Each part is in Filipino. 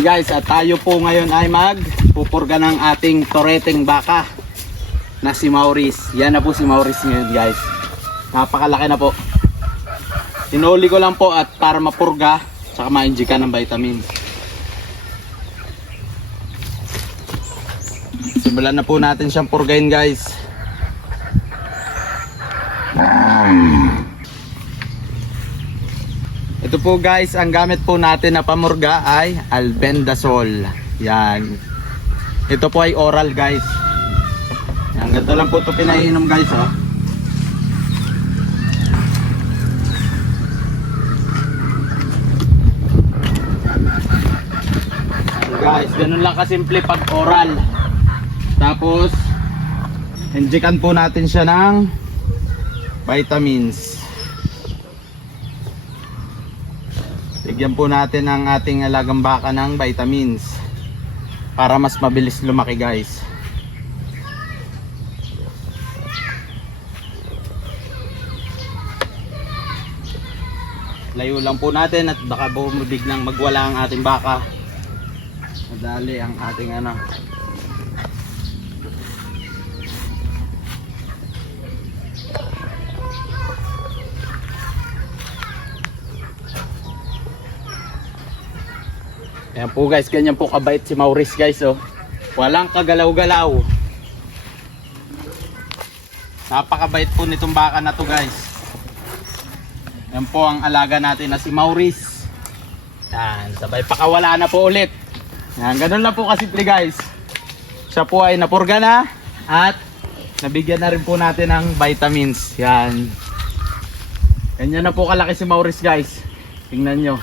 Yan guys, at tayo po ngayon ay magpupurga ng ating toreteng baka na si Maurice. Yan na po si Maurice ngayon guys. Napakalaki na po. Tinuli ko lang po at para mapurga saka ma-injectan ng vitamins. Simulan na po natin siyang purgain guys. Ito po guys, ang gamit po natin na pamurga ay albendazole. Yan. Ito po ay oral guys. Yan, ganito lang po ito pinainom guys oh. Guys, ganun lang kasimple pag oral. Tapos injectan po natin siya ng vitamins. Bigyan po natin ang ating alagang baka ng vitamins para mas mabilis lumaki guys. Layo lang po natin at baka biglang magwala ang ating baka. Madali ang ating ano. Ayan po guys, ganyan po kabait si Maurice guys oh. Walang kagalaw-galaw. Napakabait po nitong baka na to guys. Yan po ang alaga natin na si Maurice. Yan, sabay pakawala na po ulit. Yan, ganun lang po kasimple guys. Siya po ay napurga na at nabigyan na rin po natin ng vitamins. Yan. Ganyan na po kalaki si Maurice guys. Tingnan nyo.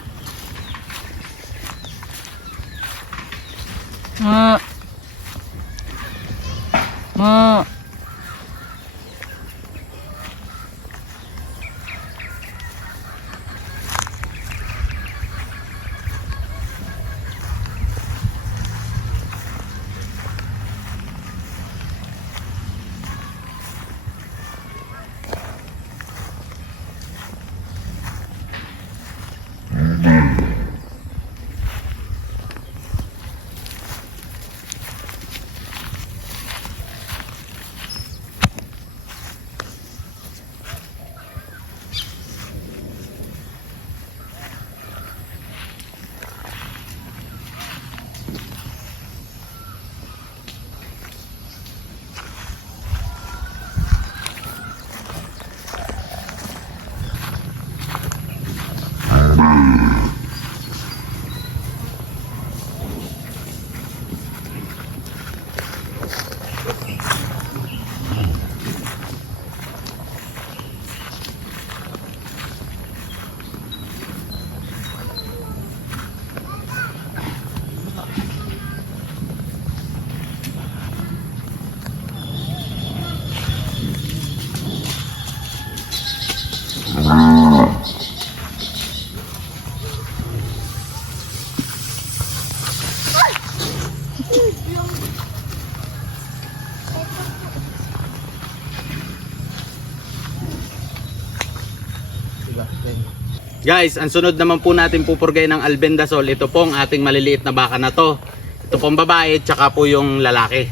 Guys, ang sunod naman po natin pupurgay ng albendazole. Ito pong ating maliliit na baka na to. Ito pong babae, tsaka po yung lalaki.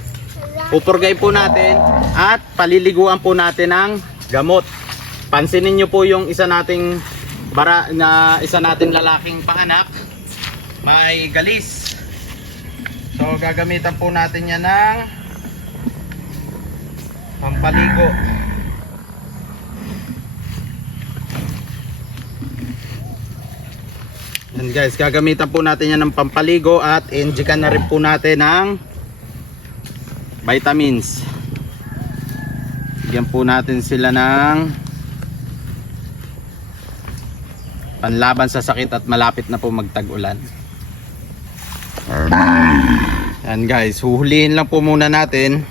Pupurgay po natin at paliliguan po natin ng gamot. Pansinin nyo po yung isa nating lalaking panganak. May galis. So gagamitan po natin yan ng pampaligo. Yan guys, gagamitan po natin yan ng pampaligo at injectan na rin po natin ng vitamins. Bigyan po natin sila ng panlaban sa sakit at malapit na po magtag-ulan. Yan guys, huhulihin lang po muna natin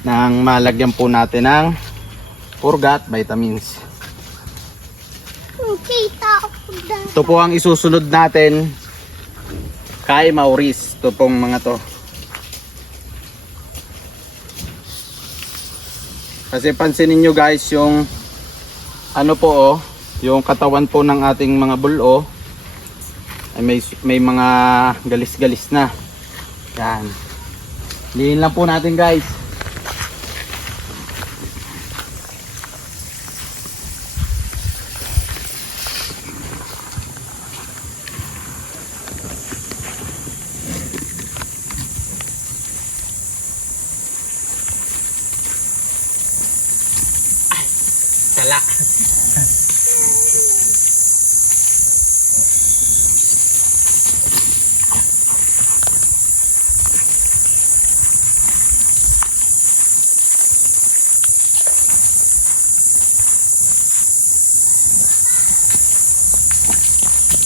nang malagyan po natin ng purga at vitamins. Ito po ang isusunod natin kay Maurice. Ito pong mga to. Kasi pansinin nyo guys yung ano po yung katawan po ng ating mga bulo may mga galis-galis na. Yan. Liin lang po natin guys. Tala.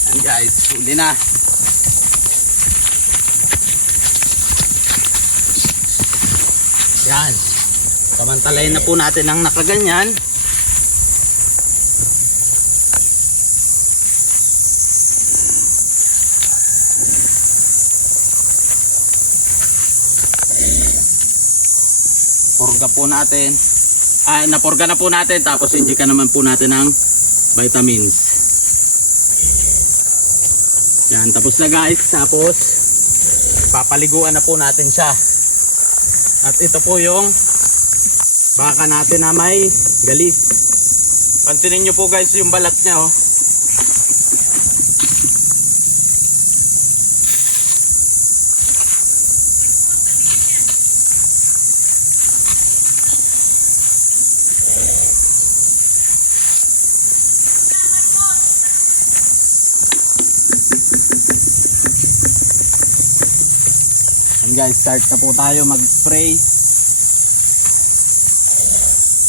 Yan guys, huli na. Yan. Samantalayin na po natin ang nakaganyan. Purga po natin. Napurga na po natin, tapos injika naman po natin ng vitamins. Yan, tapos na guys. Tapos papaliguan na po natin siya. At ito po yung baka natin na may galis. Pansinin nyo po guys yung balat niya oh. Guys, start na po tayo mag-spray.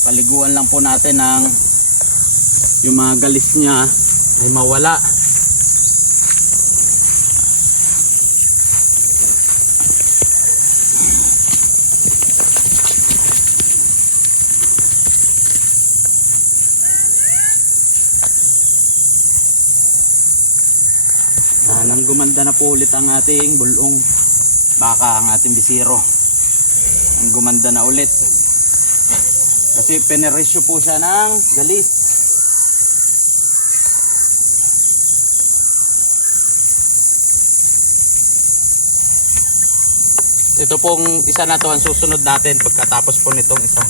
Paliguan lang po natin ng yung mga galis niya ay mawala. Nang gumanda na po ulit ang ating bulong baka, ang ating bisiro ang gumanda na ulit kasi peneresyo po siya ng galis. Ito pong isa na to ang susunod natin pagkatapos po nitong isa.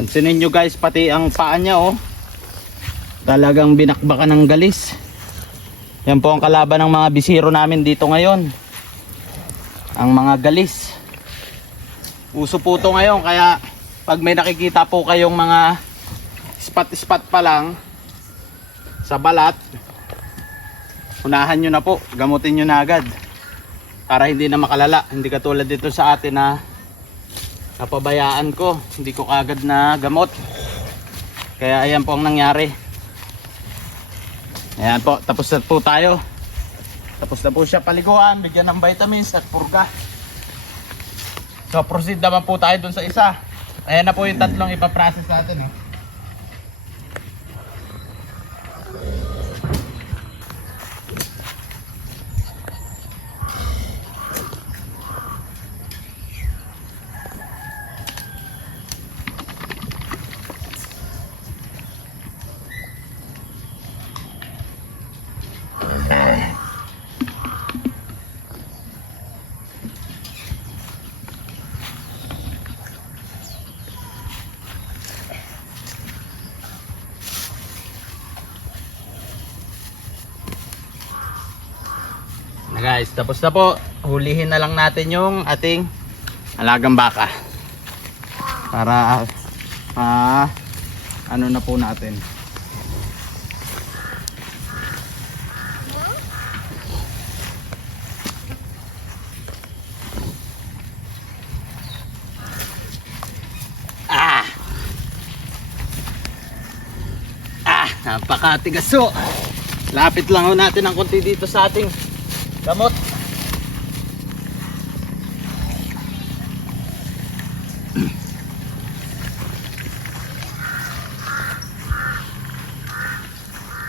Pansinin nyo guys, pati ang paa niya oh. Talagang binakbakan ng galis. Yan po ang kalaban ng mga bisiro namin dito ngayon. Ang mga galis. Uso po ito ngayon, kaya pag may nakikita po kayong mga spot pa lang sa balat, unahan nyo na po, gamutin nyo na agad para hindi na makalala. Hindi katulad dito sa atin na napabayaan ko, hindi ko kagad na gamot, kaya ayan po ang nangyari. Ayan po, tapos na po tayo. Tapos na po siya paliguan, bigyan ng vitamins at purga. So proceed naman po tayo dun sa isa. Ayan na po yung tatlong ipaprocess natin. Oh. Guys, tapos na po. Hulihin na lang natin yung ating alagang baka para ano na po natin. Napakatigas ho. Lapit lang ho natin ng konti dito sa ating gamot.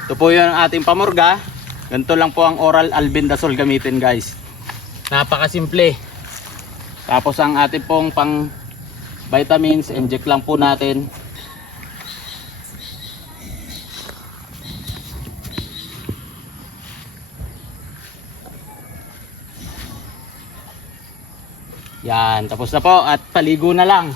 Ito po yung ating pamurga. Ganito lang po ang oral albendazole gamitin, guys. Napakasimple. Tapos ang ating pong pang vitamins, inject lang po natin. Yan, tapos na po at paligo na lang.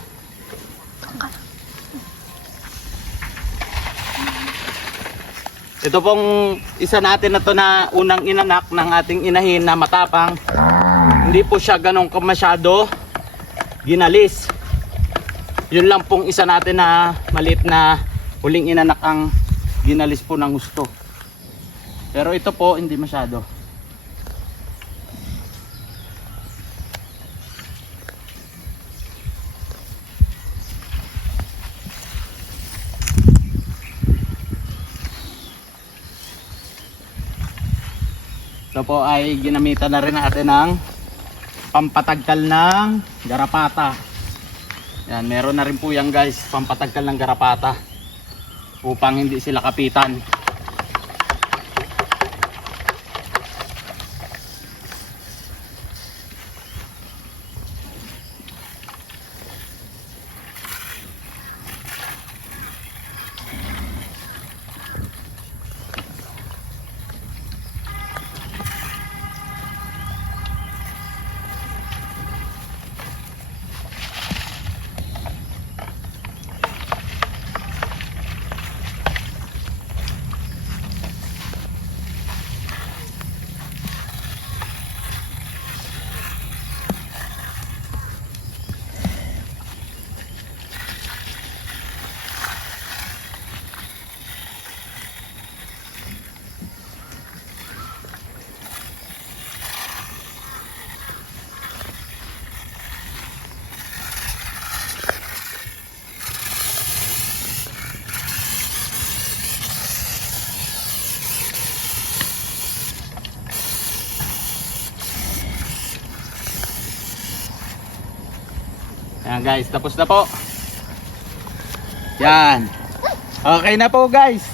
Ito pong isa natin na to na unang inanak ng ating inahin na matapang. Hindi po siya ganong masyado ginalis. Yun lang pong isa natin na maliit na huling inanak ang ginalis po ng gusto. Pero ito po hindi masyado. Ito po ay ginamitan na rin natin ng pampatagkal ng garapata. Yan, meron na rin po yan, guys, pampatagkal ng garapata upang hindi sila kapitan. Ayan, guys, tapos na po. Yan. Okay na po, guys.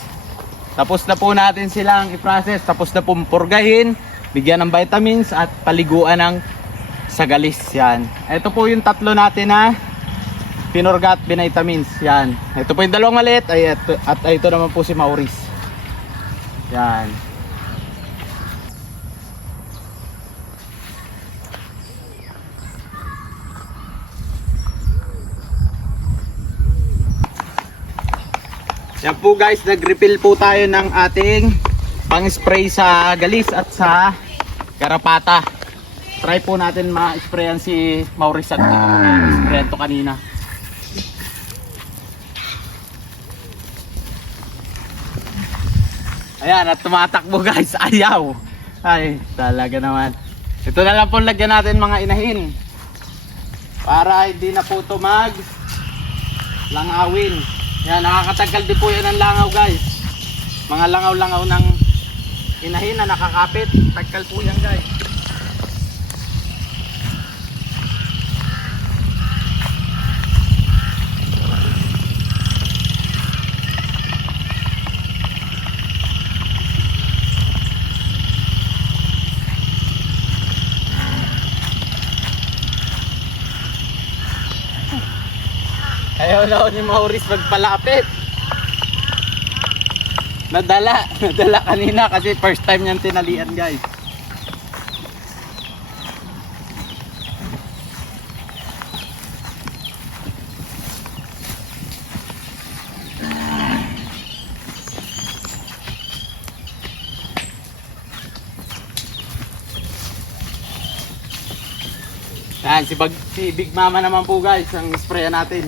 Tapos na po natin silang i-process. Tapos na po purgahin, bigyan ng vitamins at paliguan ng sagalis. Yan. Ito po yung tatlo natin na pinurga at binitamins. Yan. Ito po yung dalawang maliit at ito naman po si Maurice. Yan. Yan po, guys, nag-refill po tayo ng ating pang-spray sa galis at sa garapata. try po natin ma-sprayan si Maurice at sprayan to kanina. Ayan, at tumatakbo guys, ayaw. Ay, talaga naman. Ito na lang po lagyan natin mga inahin. Para hindi na po ito langawin. Yan, nakakatagal din po yan ng langaw guys. Mga langaw-langaw ng inahin na nakakapit. Tagal po yan guys. Ayaw na ni Maurice magpalapit. Nadala kanina kasi first time niyang tinalian guys. Yan, si Big Mama naman po guys ang sprayan natin.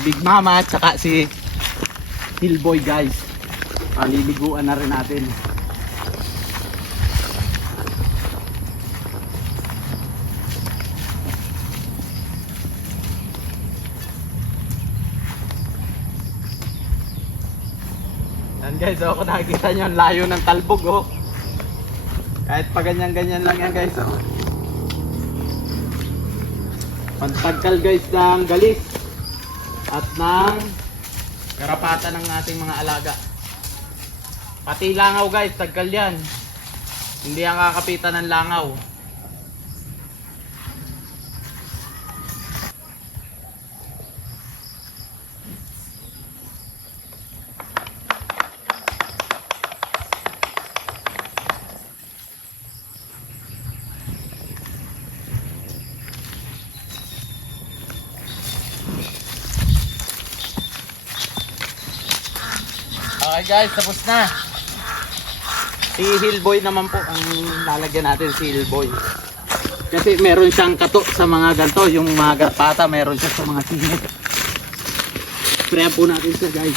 Big Mama at saka si Hillboy guys, paliliguan na rin natin. Yan guys, kung nakikita nyo ang layo ng talbog oh. Kahit pa ganyan lang yan guys oh. Pantagkal guys ng galis at ng karapatan ng ating mga alaga. Pati langaw guys, tagkal yan. Hindi ang kakapitan ng langaw. Okay guys, tapos na. Si Hillboy naman po ang lalagyan natin, si Hillboy. Kasi meron siyang kato sa mga ganto, yung mga garpata meron siya sa mga singit. Sprayan po natin siya guys.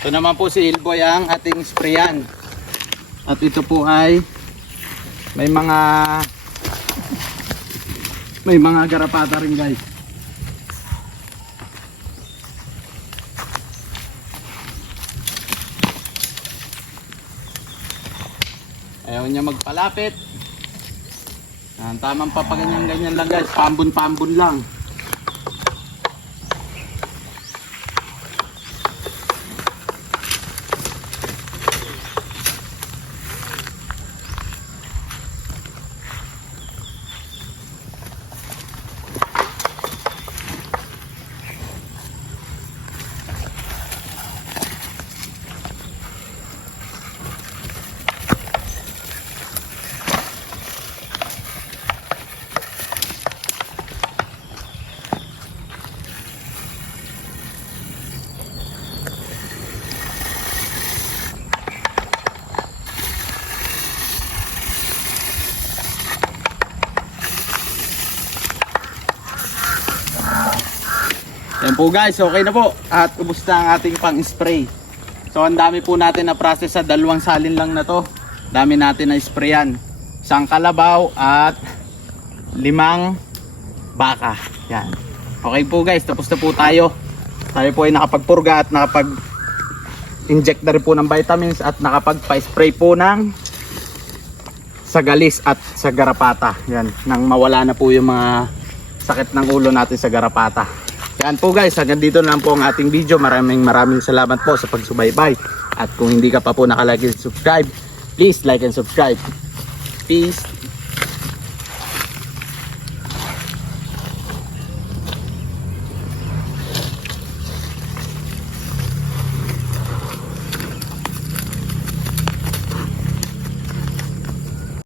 Ito naman po si Hillboy ang ating sprayan. At ito po ay may mga garapata rin guys. Ayaw niya magpalapit. Ang tamang papaganyan-ganyan lang guys, pambun-pambun lang. Ayan po guys, okay na po. At ubos na ang ating pang-spray. So ang dami po natin na process sa 2 salin lang na to. Dami natin na sprayan. 1 kalabaw at 5 baka. Yan. Okay po guys, tapos na po tayo. Tayo po ay nakapagpurga at nakapag-inject na rin po ng vitamins at nakapagpa-spray po ng sagalis at sa garapata. Yan, nang mawala na po yung mga sakit ng ulo natin sa garapata. Yan po guys, hanggang dito na lang po ang ating video. Maraming salamat po sa pagsubaybay. At kung hindi ka pa po nakalike and subscribe, please like and subscribe. Peace.